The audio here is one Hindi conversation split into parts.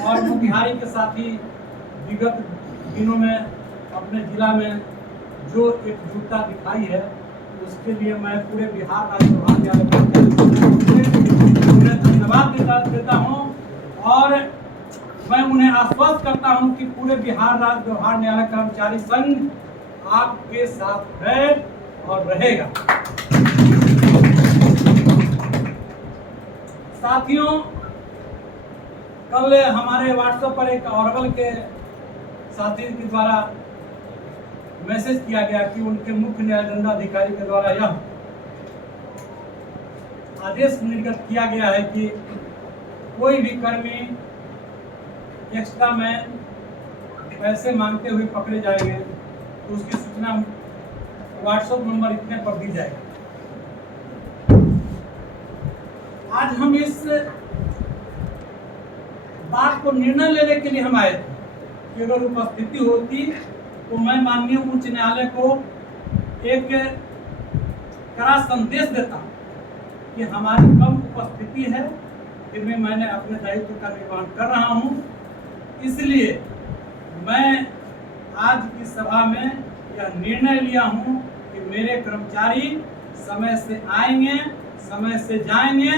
और मोतिहारी के साथ ही विगत दिनों में अपने जिला में जो एकजुटता दिखाई है उसके लिए मैं पूरे बिहार राज्य उन्हें धन्यवाद देता हूँ और मैं उन्हें आश्वस्त करता हूँ कि पूरे बिहार राज्य व्यवहार न्यायालय कर्मचारी संघ आपके साथ है और रहेगा। साथियों, कल हमारे व्हाट्सएप पर एक औरवल के साथी के द्वारा मैसेज किया गया कि उनके मुख्य न्याय दंडाधिकारी के द्वारा यह आदेश निर्गत किया गया है कि कोई भी कर्मी एक्स्ट्रा में पैसे मांगते हुए पकड़े जाएंगे तो उसकी सूचना व्हाट्सएप नंबर इतने पर दी जाएगी। आज हम इस बात को निर्णय लेने के लिए हम आए थे कि अगर उपस्थिति होती तो मैं माननीय उच्च न्यायालय को एक कड़ा संदेश देता कि हमारी कम उपस्थिति है, फिर भी मैंने अपने दायित्व का निर्वहन कर रहा हूं, इसलिए मैं आज की सभा में यह निर्णय लिया हूं कि मेरे कर्मचारी समय से आएंगे, समय से जाएंगे,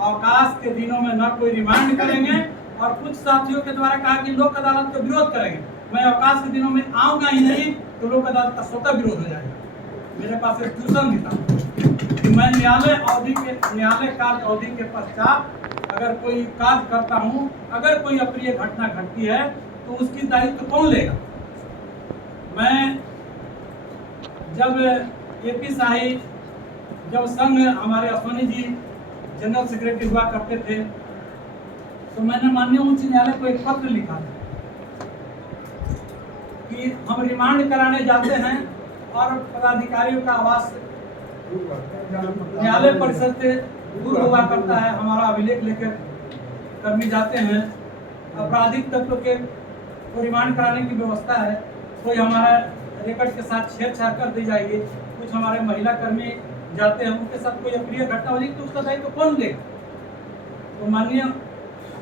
अवकाश के दिनों में न कोई रिमांड करेंगे और कुछ साथियों के द्वारा कहा कि लोक अदालत का विरोध करेंगे। मैं अवकाश के दिनों में आऊंगा ही नहीं तो लोक अदालत का स्वतः विरोध हो जाएगा। मेरे पास एक ट्यूशन भी था कि मैं न्यायालय कार्य अवधि के पश्चात अगर कोई कार्य करता हूं, अगर कोई अप्रिय घटना घटती है तो उसकी दायित्व कौन लेगा। मैं जब एपी शाही जब संघ हमारे अश्वनी जी जनरल सेक्रेटरी हुआ करते थे तो मैंने माननीय उच्च न्यायालय को एक पत्र लिखा था कि हम रिमांड कराने जाते हैं और पदाधिकारियों का आवास न्यायालय परिसर से दूर हुआ करता है। हमारा अभिलेख लेकर कर्मी जाते हैं, आपराधिक तत्व के को रिमांड कराने की व्यवस्था है, कोई हमारा रिकॉर्ड के साथ छेड़छाड़ कर दी जाएगी, कुछ हमारे महिला कर्मी जाते हैं उनके साथ कोई अप्रिय घटना हो जाएगी तो उसका दायित्व कौन लेगा। तो माननीय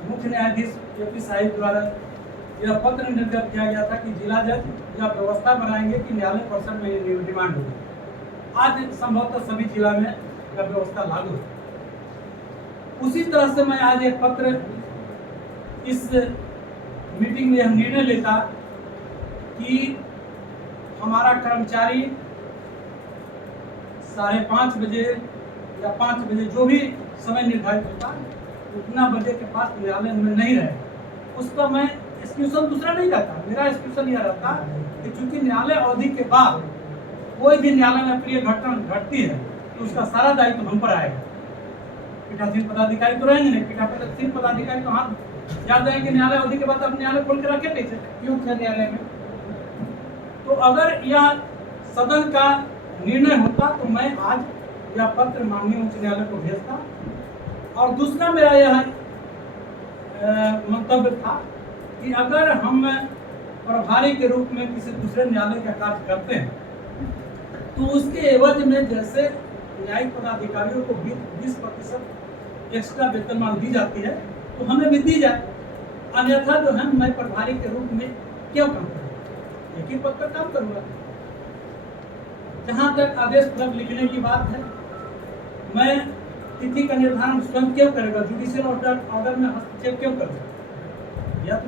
मुख्य न्यायाधीश एपी शाही द्वारा यह पत्र निर्गत किया गया था कि जिला जज यह व्यवस्था बनाएंगे कि न्यायालय परिसर में रिमांड होगी। आज संभवतः सभी जिला में यह व्यवस्था लागू है। उसी तरह से मैं आज एक पत्र इस मीटिंग में यह निर्णय लेता कि हमारा कर्मचारी 5:30 बजे या 5 बजे जो भी समय निर्धारित होता है उतना बजे के पास न्यायालय में नहीं रहे। उसका मैं एक्सक्यूशन दूसरा नहीं करता, मेरा एक्सक्यूशन यह रहता कि चूंकि न्यायालय अवधि के बाद कोई भी न्यायालय में प्रिय घटना घटती है तो उसका सारा दायित्व हम पर आएगा। पीठासीन पदाधिकारी तो रहेंगे नहीं, पीठासीन पदाधिकारी तो हाथ याद रहेंगे न्यायालय अवधि के बाद अब न्यायालय खोल के रखे कैसे क्यों थे न्यायालय में। तो अगर यह सदन का निर्णय होता तो मैं आज यह पत्र माननीय उच्च न्यायालय को भेजता। और दूसरा मेरा यह मंतव्य था कि अगर हम प्रभारी के रूप में किसी दूसरे न्यायालय का कार्य करते हैं तो उसके एवज में जैसे न्यायिक पदाधिकारियों को 20% एक्स्ट्रा वेतनमान दी जाती है तो हमें भी दी जाए, अन्यथा जो है मैं प्रभारी के रूप में क्यों काम करूँ, एक ही पद पर काम करूँगा। जहाँ तक आदेश फलक लिखने की बात है, मैं तिथि का निर्धारण स्वयं क्यों करेगा, जुडिशियल ऑर्डर में हस्तक्षेप क्यों करेगा, या तो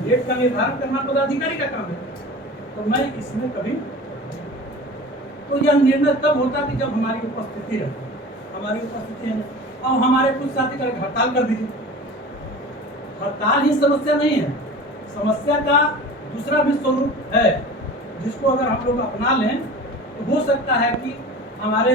डेट का निर्धारण करना पदाधिकारी का काम है। तो मैं इसमें कभी तो यह निर्णय तब होता कि जब हमारी उपस्थिति रहती, हमारी उपस्थिति है। और हमारे कुछ साथी करें हड़ताल कर दीजिए, हड़ताल ही समस्या नहीं है, समस्या का दूसरा भी स्वरूप है जिसको अगर हम लोग अपना लें तो हो सकता है कि हमारे